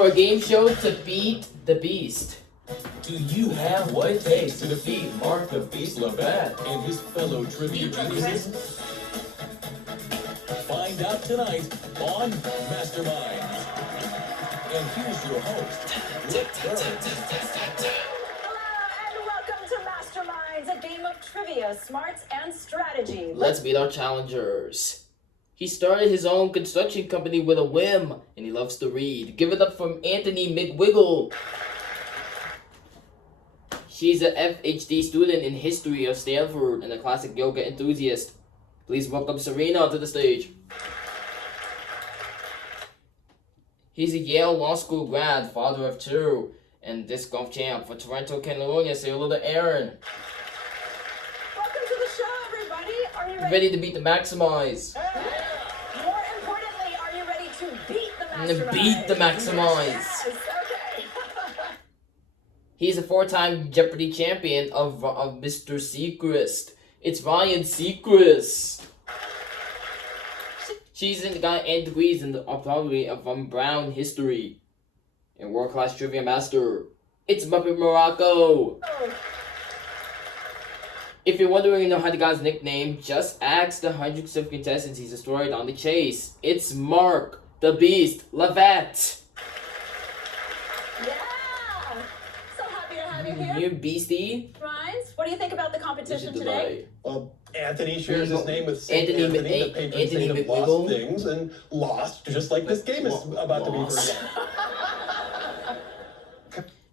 for a game show to beat the Beast. Do you have what it takes to defeat Mark the Beast Labatt and his fellow trivia geniuses? Find out tonight on Masterminds. And here's your host, Rick Burns. Hello and welcome to Masterminds, a game of trivia, smarts, and strategy. Let's meet our challengers. He started his own construction company with a whim, and he loves to read. Give it up from Anthony McWiggle. She's a FHD student in history of Stanford and a classic yoga enthusiast. Please welcome Serena to the stage. He's a Yale Law School grad, father of two, and disc golf champ for Toronto, Catalonia. Say hello to Aaron. Welcome to the show, everybody. Are you ready? Ready to beat the Maximize. More importantly, are you ready to beat the Masterminds? Beat the Maximize. Yes, okay. He's a four-time Jeopardy champion of Mr. Seacrest. It's Ryan Seacrest. She's got 8 degrees in the probably from Brown history. And world-class trivia master. It's Muppet Morocco. Oh. If you're wondering how the guy's nickname, just ask the hundreds of contestants he's destroyed on the chase. It's Mark the Beast Labatt. Yeah. So happy to have you here. You beastie. Rhines, what do you think about the competition today? Well, Anthony shares his name with Saint Anthony Anthony, the patron saint of McWiggle. lost things, and lost, just like this game is about to be for him.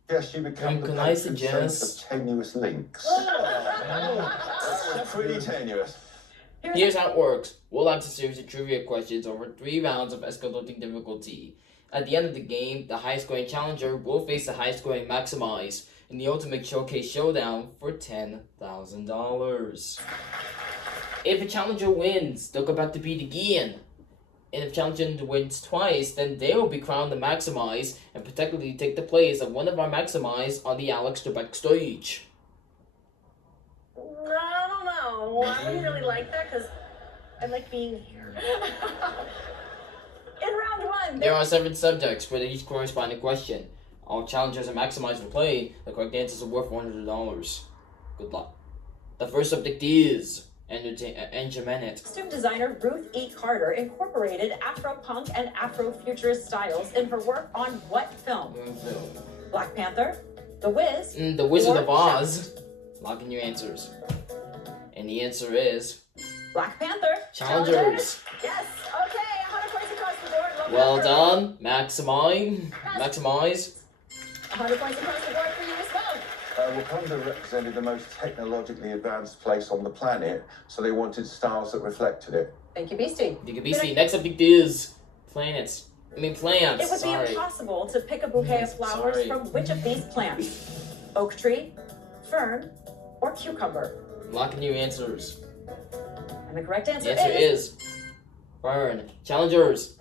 Yes, you become the Can I patron saint suggest- of tenuous links. That's really tenuous. Here's how it works. We'll answer a series of trivia questions over 3 rounds of escalating difficulty. At the end of the game, the highest scoring challenger will face the highest scoring Maximize in the Ultimate Showcase Showdown for $10,000. If a challenger wins, they'll go back to beat again. And if challenger wins twice, then they will be crowned the Maximize and potentially take the place of one of our Maximize on the Alex Trebek stage. I don't know. I wouldn't really like that because I like being here. In round one, There are 7 subjects for each corresponding question. All challengers and Maximize will play. The correct answers are worth $100. Good luck. The first subject is Entertainment. costume designer Ruth E. Carter incorporated Afro-punk and Afro-futurist styles in her work on what film? Black Panther, The Wiz, The Wizard or of Oz. Lock in your answers. And the answer is Black Panther. Challengers. Yes. Okay. 100 points across the board. Well done. Maximize. 100 points across the board for you as well. Wakanda represented the most technologically advanced place on the planet, so they wanted styles that reflected it. Thank you, Beastie. You can be seen. Next subject is plants. Plants. It would Sorry. be impossible to pick a bouquet of flowers Sorry. from which of these plants? Oak tree, fern, or cucumber? Lock in your answers. And the correct answer, The answer is Fern. Challengers.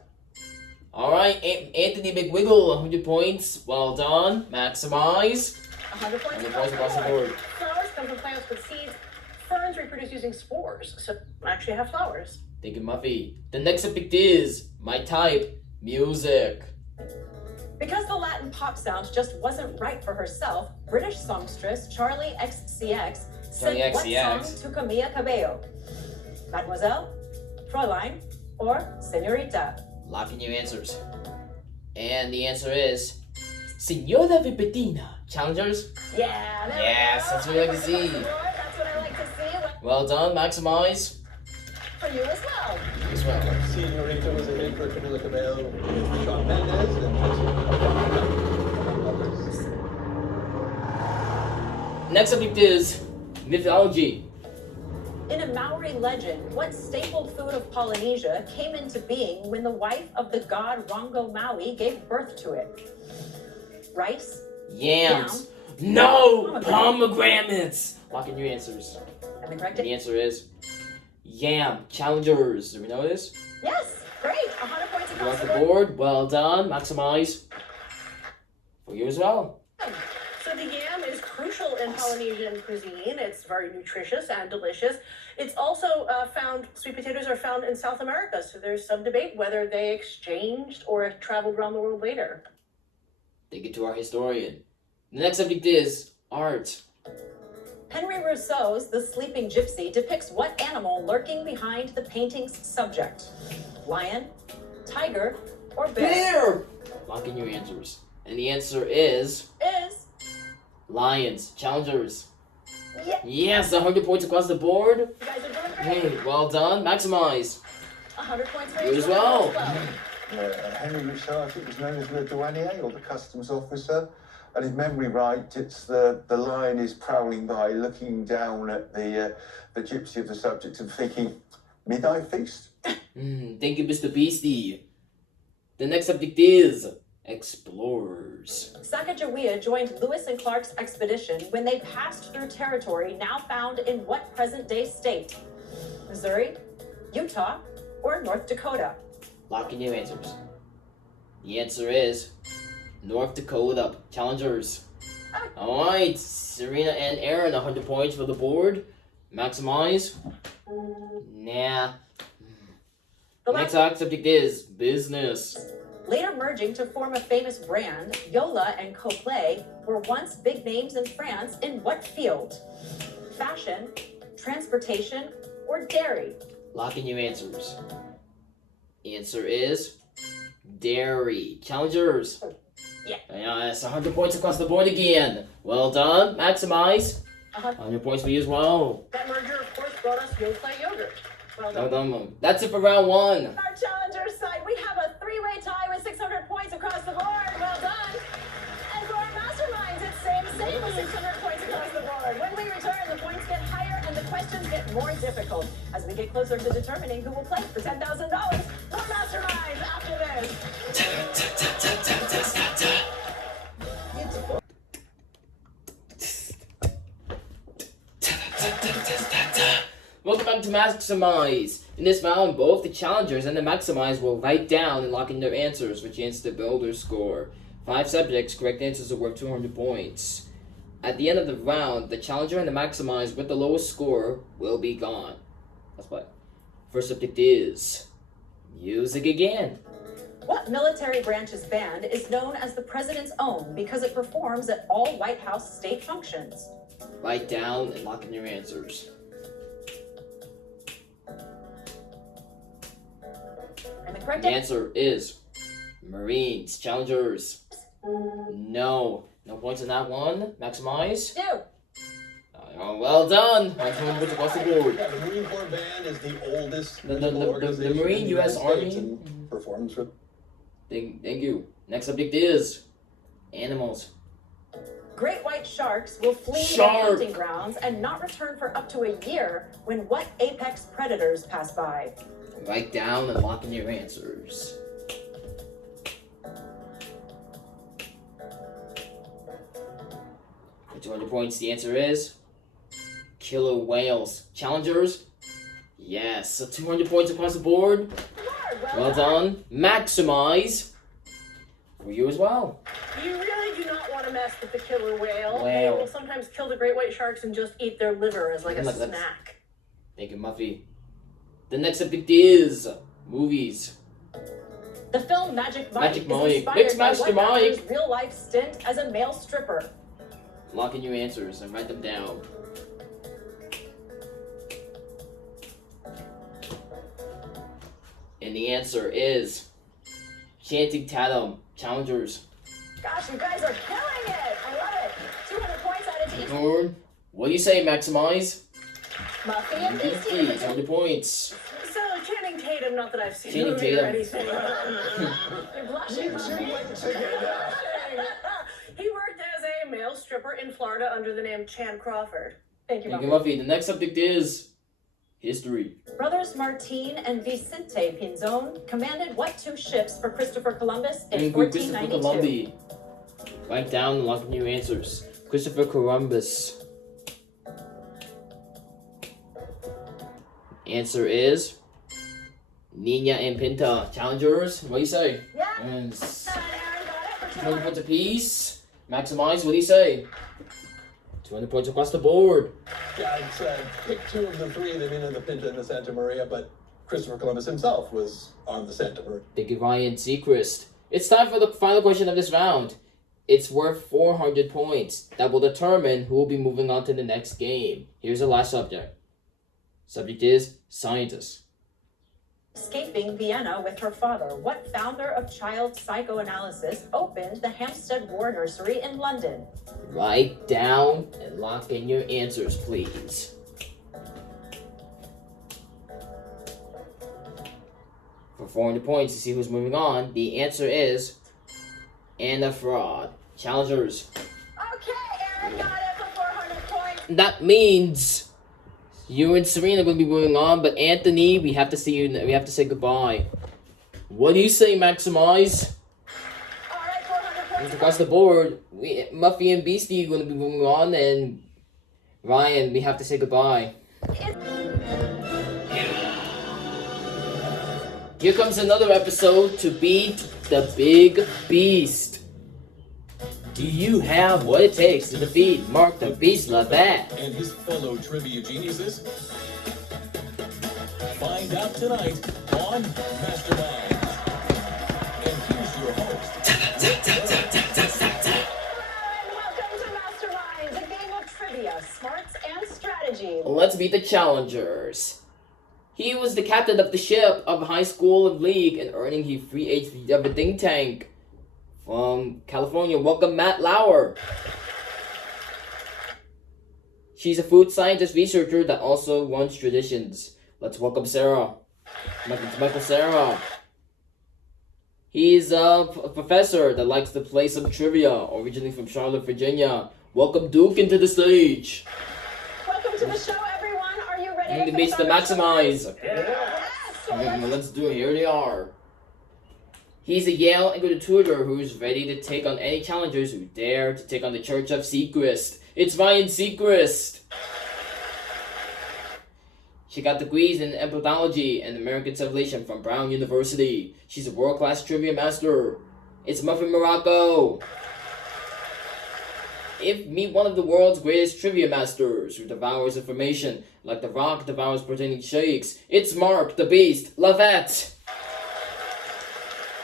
Alright, Anthony McWiggle, 100 points. Well done. Maximize. 100 points 100 across points the across the board. board. Flowers come from plants with seeds. Ferns reproduce using spores, so actually have flowers. Thank you, Muffy. The next subject is my type, music. Because the Latin pop sound just wasn't right for herself, British songstress Charlie XCX sent Charli what XCX. song to Camilla Cabello? Mademoiselle, Fräulein, or Señorita? Lock in your answers. And the answer is Senora Vipetina. Challengers. Yeah, there Yes, we go. that's what we like to 100 points see. across the board. That's what I like to see. Well done, Maximize. For you as well. As well. Senorita was a hit for Camila Cabello, Shawn Mendes, and others. Next subject is mythology. In a Maori legend, what staple food of Polynesia came into being when the wife of the god Rongo Maui gave birth to it? Rice? Yams. No! Pomegranates! Lock in your answers. And the correct And the answer is Yam. Challengers. Do we know this? Yes! Great! 100 points You across off the the board. board. Well done. Maximize. For you as well. So the yam is crucial in Polynesian cuisine. It's very nutritious and delicious. It's also sweet potatoes are found in South America, so there's some debate whether they exchanged or traveled around the world later. Take it to our historian. The next subject is art. Henry Rousseau's The Sleeping Gypsy depicts what animal lurking behind the painting's subject? Lion, tiger, or bear? Lock in your answers. And the answer is Is lions. Challengers. yeah. Yes, 100 points across the board. You guys are doing great. Hey, well done. Maximize. 100 points for You each as one well. Henry Rousseau, I think, was known as the douanier or the customs officer. And if memory right, it's the lion is prowling by, looking down at the gypsy of the subject and thinking, midnight feast? Thank you, Mr. Beastie. The next subject is explorers. Sacagawea joined Lewis and Clark's expedition when they passed through territory now found in what present-day state? Missouri, Utah, or North Dakota? Lock in your answers. The answer is North Dakota. Challengers. Alright, Serena and Aaron, 100 points for the board. Maximize. Nah. The Next last, subject is business. later merging to form a famous brand, Yola and Copley were once big names in France in what field? Fashion, transportation, or dairy? Lock in your answers. Answer is dairy. Challengers. Yeah. Yes, 100 points across the board again. Well done. Maximize. 100 points for you as well. That merger, of course, brought us Yoplait yogurt. Well Well done. done. That's it for round one. Our challengers side, we have a three-way tie with 600 points across the board. Well done. And for our masterminds, it's same with 600 points across the board. When we return, the points get higher and the questions get more difficult as we get closer to determining who will play for $10,000. More masterminds after this. Welcome back to Maximize. In this round, both the challengers and the Maximize will write down and lock in their answers for chance to build their score. 5 subjects, correct answers are worth 200 points. At the end of the round, the challenger and the Maximize with the lowest score will be gone. That's what. First subject is music again. What military branch's band is known as the president's own because it performs at all White House state functions? Write down and lock in your answers. And the correct The answer is Marines. Challengers. No. No points in that one. Maximize. do. Oh, well done. 100 points across the board. Yeah, the Marine Corps Band is the oldest The musical organization Marine in the U.S. United States Army. and performs with Thank you. Next subject is animals. Great white sharks will flee Shark. their hunting grounds and not return for up to a year when what apex predators pass by? Write down and lock in your answers. For 200 points, the answer is killer whales. Challengers? Yes. So 200 points across the board. Well done. Maximize. For you as well. You really do not want to mess with the killer whale. Whale. They will sometimes kill the great white sharks and just eat their liver as like a Look, that's- snack. Thank you, Muffy. The next subject is movies. The film Magic Mike Magic is Mike. inspired by Mixmaster what actor's Mike. real-life stint as a male stripper? Lock in your answers and write them down. And the answer is Chanting Tatum. Challengers. Gosh, you guys are killing it! I love it! 200 points added to each. Lord, what do you say, Maximize? Muffy and Beastie. 200 points. So Channing Tatum, not that I've seen Channing the movie or Tatum. anything. You're blushing. He worked as a male stripper in Florida under the name Chan Crawford. Thank you, Thank you, Muffy. Muffy. The next subject is history. Brothers Martin and Vicente Pinzon commanded what two ships for Christopher Columbus in Christopher 1492? Columbus. Write down and lock in your answers. Christopher Columbus. Answer is Nina and Pinta. Challengers, what do you say? Yeah. And Aaron got it for 200 points apiece. Maximize, what do you say? 200 points across the board. Yeah, it's pick two of the three, the Nina, the Pinta, and the Santa Maria, but Christopher Columbus himself was on the Santa Maria. Thank you, Ryan Seacrest. It's time for the final question of this round. It's worth 400 points. That will determine who will be moving on to the next game. Here's the last subject. Subject is scientist. Escaping Vienna with her father, what founder of child psychoanalysis opened the Hampstead War Nursery in London? Write down and lock in your answers, please. For 400 points to see who's moving on, the answer is Anna Fraud. Challengers. Okay, Aaron got it for 400 points. That means you and Serena are going to be moving on, but Anthony, we have to see you. We have to say goodbye. What do you say, Maximize? All right, 400 points. Across the board, Muffy and Beastie are going to be moving on, and Ryan, we have to say goodbye. Here comes another episode to beat the Big Beast. Do you have what it takes to defeat Mark the Beast Labatt? And his fellow trivia geniuses? Find out tonight on Mastermind. And here's your host. Hello and welcome to Masterminds, a game of trivia, smarts, and strategy. Let's meet the challengers. He was the captain of the ship of High School of League and earning his free HP of a think tank. From California, welcome Matt Lauer. She's a food scientist researcher that also runs traditions. Let's welcome Sarah. Michael Sarah. He's a professor that likes to play some trivia, originally from Charlotte, Virginia. Welcome Duke into the stage. Welcome to the show, everyone. Are you ready And to the Beast to face our maximize. Yes. So Let's do it. Here they are. He's a Yale and tutor who's ready to take on any challengers who dare to take on the Church of Seacrest. It's Ryan Seacrest. She got degrees in anthropology and American civilization from Brown University. She's a world-class trivia master. It's Muffin Morocco. Meet one of the world's greatest trivia masters who devours information like The Rock devours protein shakes. It's Mark the Beast Lavette.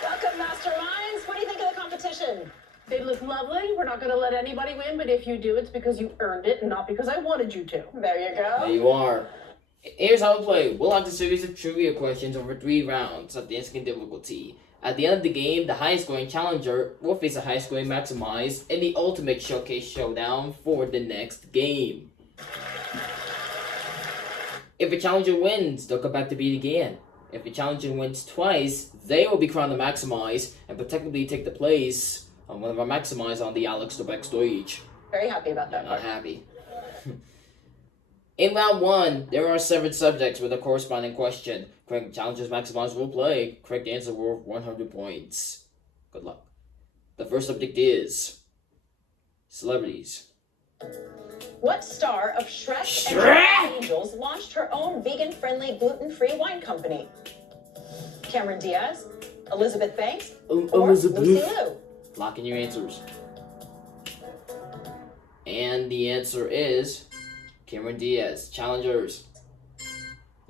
welcome, Masterminds. What do you think of the competition? They look lovely. We're not going to let anybody win, but if you do, it's because you earned it and not because I wanted you to. There you go. There you are. Here's how we play. We'll have a series of trivia questions over 3 rounds of the instant difficulty. At the end of the game, the highest scoring challenger will face the highest scoring maximize in the ultimate showcase showdown for the next game. If a challenger wins, they'll come back to beat again. If a challenger wins twice, they will be crowned the maximize and potentially take the place of one of our maximize on the Alex Trebek stage. Very happy about that Not part. happy. In round 1, there are 7 subjects with a corresponding question. Correct challengers maximize will play. Correct answer worth 100 points. Good luck. The first subject is celebrities. What star of Shrek and Shrek! the Angels launched her own vegan-friendly, gluten-free wine company? Cameron Diaz, Elizabeth Banks, or Elizabeth. Lucy Liu? Lock in your answers. And the answer is Cameron Diaz. Challengers.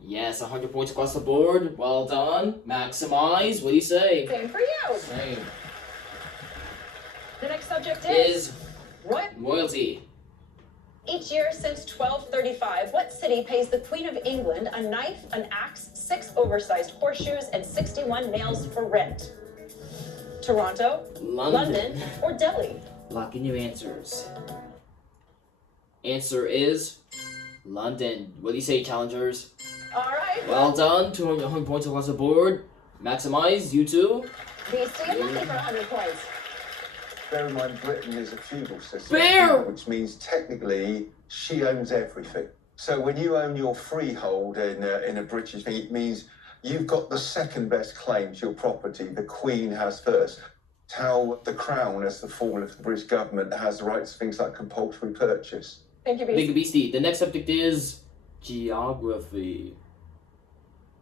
Yes, 100 points across the board. Well done. Maximize. What do you say? Same for you. Same. The next subject is Is royalty. royalty. Each year since 1235, what city pays the Queen of England a knife, an axe, 6 oversized horseshoes, and 61 nails for rent? Toronto, London, or Delhi? Lock in your answers. Answer is London. What do you say, challengers? All right. Well done. 200 points across the board. Maximize. You too. Beastie and Muffy for 100 points. Bear in mind, Britain is a feudal system, Bear! which means technically she owns everything. So when you own your freehold in a British thing, it means you've got the second best claim to your property. The Queen has first. It's how the Crown, as the fall of the British government, has the rights to things like compulsory purchase. Thank you, Beastie. Big Beastie. The next subject is geography.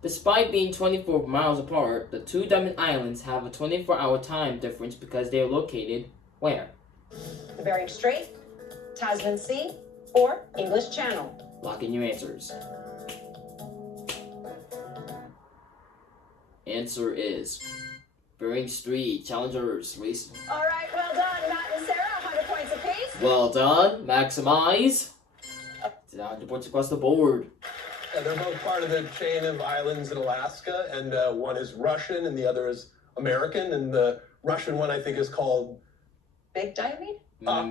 Despite being 24 miles apart, the 2 Diamond Islands have a 24-hour time difference because they are located where? The Bering Strait, Tasman Sea, or English Channel? Lock in your answers. Answer is Brings 3 challengers. Race. All right, well done, Matt and Sarah. 100 points apiece. Well done. Maximize. 100 points across the board. Yeah, they're both part of the chain of islands in Alaska, and one is Russian and the other is American, and the Russian one I think is called Big Diamond?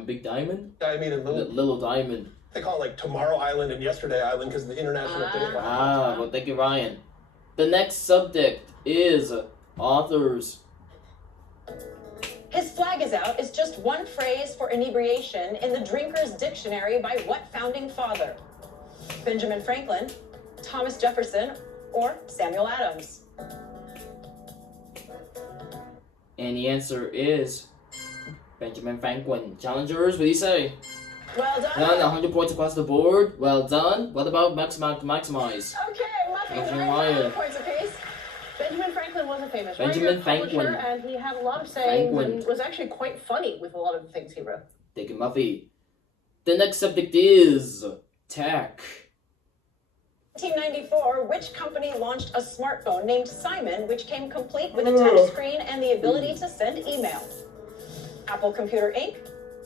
Big Diamond? Diamond and Little. Little Diamond. They call it like Tomorrow Island and Yesterday Island because of the International Day of Islands. Well, thank you, Ryan. The next subject is authors. His flag is out is just one phrase for inebriation in the Drinker's Dictionary by what founding father? Benjamin Franklin, Thomas Jefferson, or Samuel Adams? And the answer is Benjamin Franklin. Challengers, what do you say? Well done. Done, 100 points across the board. Well done. What about Maximize? Okay, Muffy and Benjamin Ryan, Ryan. 100 points apiece. Benjamin Franklin was a famous Benjamin writer, publisher, Franklin. and he had a lot of sayings Franklin. and was actually quite funny with a lot of the things he wrote. Thank you, Muffy. The next subject is tech. 1994, which company launched a smartphone named Simon, which came complete with a touch screen and the ability to send email? Apple Computer Inc.,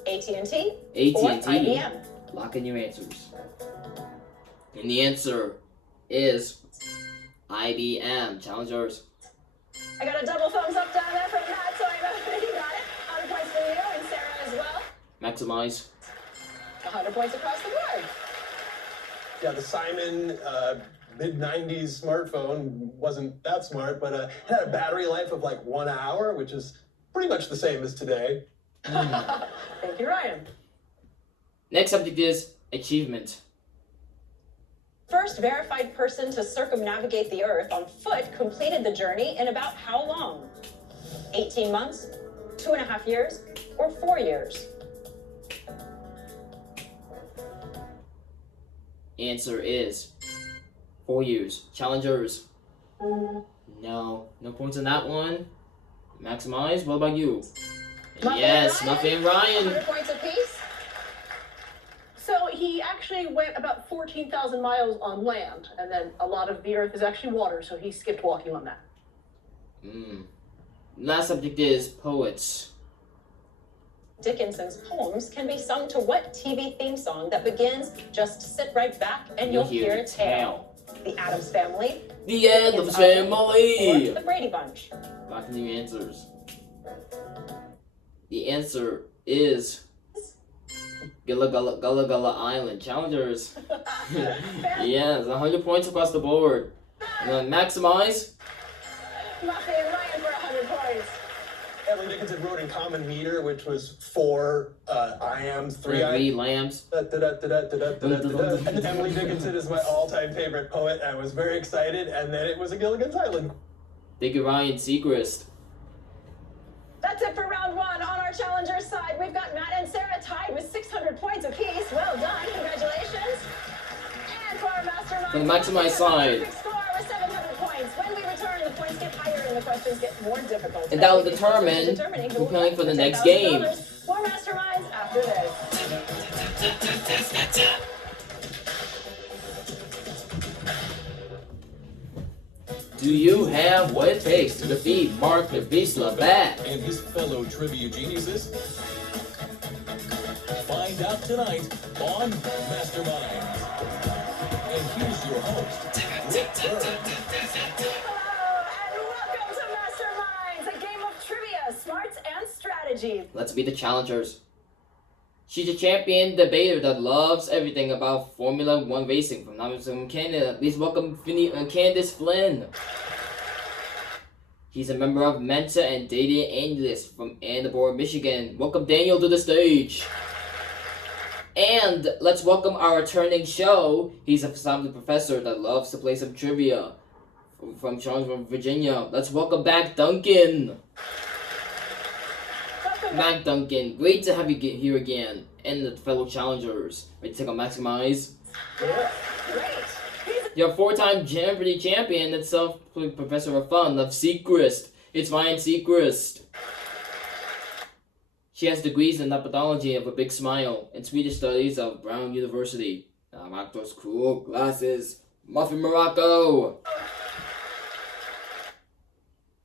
AT&T, or AT&T. IBM? Lock in your answers. And the answer is IBM. Challengers. I got a double thumbs up down there from Matt, so I know he got it. 100 points for you and Sarah as well. Maximize. 100 points across the board. Yeah, the Simon mid-90s smartphone wasn't that smart, but it had a battery life of like 1 hour, which is pretty much the same as today. Thank you, Ryan. Next subject is achievement. First verified person to circumnavigate the Earth on foot completed the journey in about how long? 18 months, 2.5 years, or 4 years? Answer is 4 years. Challengers. No points on that one. Maximize. What about you? Muffy Yes, and Ryan. Muffy and Ryan. 100 points apiece. So he actually went about 14,000 miles on land, and then a lot of the Earth is actually water, so he skipped walking on that. Last subject is poets. Dickinson's poems can be sung to what TV theme song that begins, "Just sit right back and you'll hear a tale"? The Addams Family, The end of the Dickens' Island, or family. the Brady Bunch? Lock in your answers. The answer is Gullah Gullah Gullah Gullah Island. Challengers. Yes, 100 points across the board. And then Maximize. Muffy and Ryan for 100 points. Emily Dickinson wrote in common meter, which was 4 iambs, 3 iambs. 3 lambs. And Emily Dickinson is my all-time favorite poet. I was very excited, and then it was a Gilligan's Island. Thank you, Ryan Seacrest. That's it for round one. On our challengers side, we've got Matt and Sarah tied with 600 points apiece. Well done. Congratulations. And for our mastermind, For the Maximize side. perfect score with 700 points. When we return, the points get higher and the questions get more difficult. And that will As we get closer to determine determining who will playing win for the next $10,000. game. More masterminds after this. Do you have what it takes to defeat Mark the Beast Labatt? And his fellow trivia geniuses? Find out tonight on Masterminds. And here's your host, Rick Berg. Hello, and welcome to Masterminds, a game of trivia, smarts, and strategy. Let's be the challengers. She's a champion debater that loves everything about Formula One racing from Nottingham, Canada. Please welcome Candice Flynn. He's a member of Mensa and data analyst from Ann Arbor, Michigan. Welcome Daniel to the stage. And let's welcome our returning show. He's a family professor that loves to play some trivia from Charlottesville, Virginia. Let's welcome back Duncan. Welcome Back, Duncan. Great to have you get here again. And the fellow challengers. Ready to take on Maximize? Great. You're a 4-time Jeopardy champion and self-professor of fun of Seacrest. It's Ryan Seacrest. She has degrees in methodology of a big smile and Swedish studies of Brown University. I rock those cool glasses. Muffin Morocco.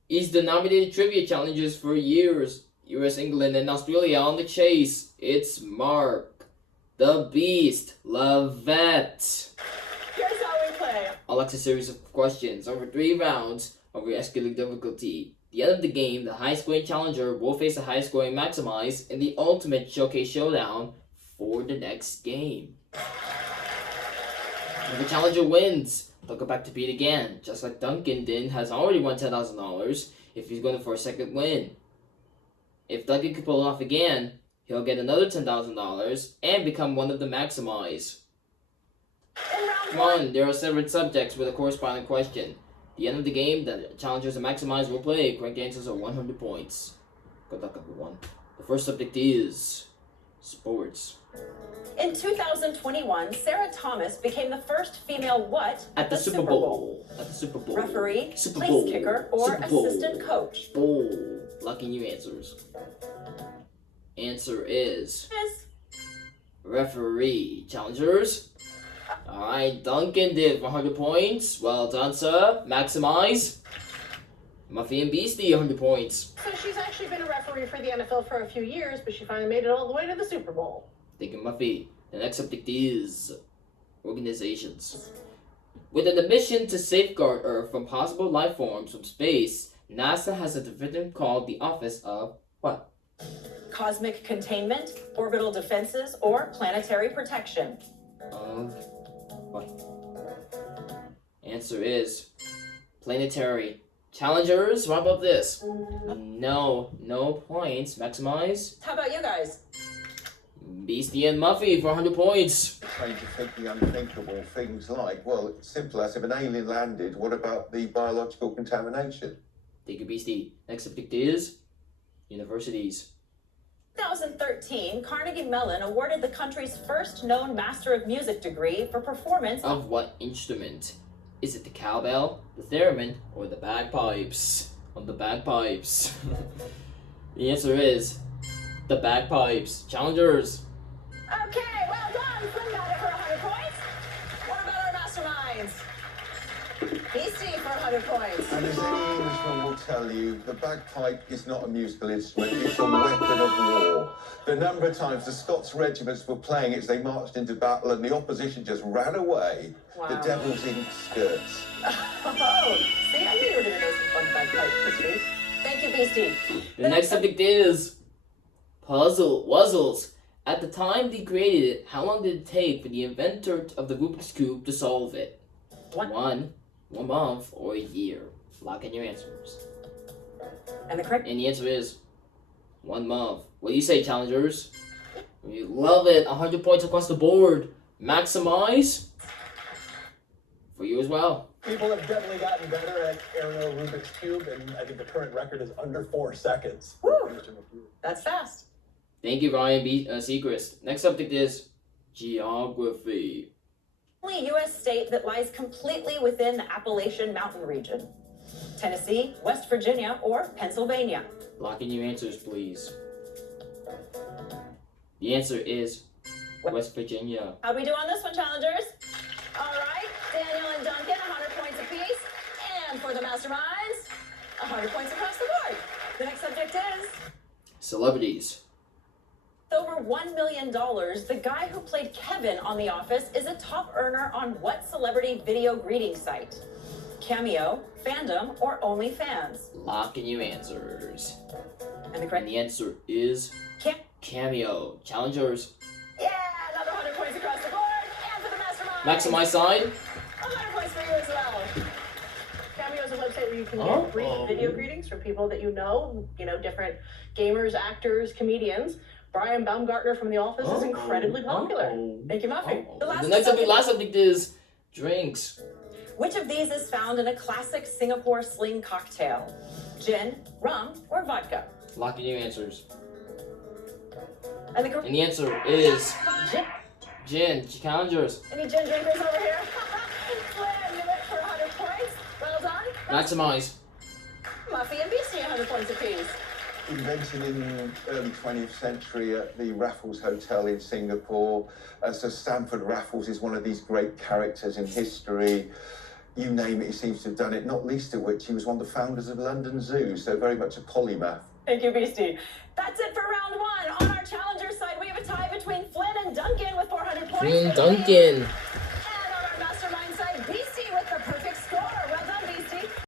He's dominated trivia challenges for years. US, England, and Australia on the chase. It's Mark, the Beast, Lavette. Here's how we play. I'll like a series of questions over 3 rounds over escalating difficulty. At the end of the game, the high scoring challenger will face the high scoring maximize in the ultimate showcase showdown for the next game. If the challenger wins, they'll go back to beat again, just like Duncan has already won $10,000 if he's going for a second win. If Duncan can pull it off again, he'll get another $10,000 and become one of the maximize. In round Come on, there are separate subjects with a corresponding question. At the end of the game, the challengers and maximize will play. Correct answers are 100 points. Good luck, everyone. The first subject is sports. In 2021, Sarah Thomas became the first female what At the Super Bowl. At the Super Bowl. Referee, Super place Bowl. kicker, or Super Bowl. assistant coach? Bowl. Lucky you answers. Answer is Yes. referee. Challengers. Alright, Duncan did 100 points. Well done, sir. Maximize. Muffy and Beastie, 100 points. So she's actually been a referee for the NFL for a few years, but she finally made it all the way to the Super Bowl. Thank you, Muffy. The next subject is organizations. With an mission to safeguard Earth from possible life forms from space, NASA has a division called the Office of what? Cosmic containment, orbital defenses, or planetary protection? Of what? Answer is planetary. Challengers, wrap up this. No points. Maximize. How about you guys? Beastie and Muffy for 100 points. Trying to think the unthinkable things like, well, it's simple as if an alien landed, what about the biological contamination? Thank you, Beastie. Next subject is universities. 2013, Carnegie Mellon awarded the country's first known Master of Music degree for performance Of what instrument? Is it the cowbell, the theremin, or the bagpipes? Of the bagpipes. The answer is the bagpipes. Challengers. Okay, well done. Flynn got it for 100 points. What about our masterminds? Beastie for 100 points. And as any Englishman will tell you, the bagpipe is not a musical instrument, it's a weapon of war. The number of times the Scots regiments were playing it as they marched into battle and the opposition just ran away. Wow. The devil's in skirts. Oh, see, I knew you were going to know some fun bagpipe history. Thank you, Beastie. The next subject is puzzles. At the time they created it, how long did it take for the inventor of the Rubik's Cube to solve it? 1 month, or a year? Lock in your answers. And the correct And the answer is 1 month. What do you say, challengers? You love it. 100 points across the board. Maximize for you as well. People have definitely gotten better at aerial Rubik's Cube, and I think the current record is under 4 seconds. Woo. That's fast. Thank you, Ryan Seacrest. Next subject is geography. Only U.S. state that lies completely within the Appalachian Mountain region. Tennessee, West Virginia, or Pennsylvania. Lock in your answers, please. The answer is West Virginia. How'd we do on this one, challengers? All right, Daniel and Duncan, 100 points apiece. And for the masterminds, 100 points across the board. The next subject is... Celebrities. With over $1 million, the guy who played Kevin on The Office is a top earner on what celebrity video greeting site? Cameo, Fandom, or OnlyFans? Lock in your answers. And the And correct... the answer is Cam... Cameo. Challengers. Yeah, another 100 points across the board. And for the mastermind... Maximize side. 100 points for you as well. Cameo is a website where you can Oh. get brief video greetings from people that you know, different gamers, actors, comedians. Brian Baumgartner from The Office is incredibly popular. Thank you, Muffy. The last subject is drinks. Which of these is found in a classic Singapore sling cocktail? Gin, rum, or vodka? Lock in your answers. And the And the answer is gin. gin. Challengers. Any gin drinkers over here? Flynn, you went for 100 points. Well done. Maximize. Muffy and Beastie, 100 points apiece. Invented in the early 20th century at the Raffles Hotel in Singapore. Sir Stamford Raffles is one of these great characters in history. you name it, he seems to have done it, not least of which he was one of the founders of London Zoo, so very much a polymath. Thank you, Beastie. That's it for round one. On our challenger side, we have a tie between Flynn and Duncan with 400 points. Duncan.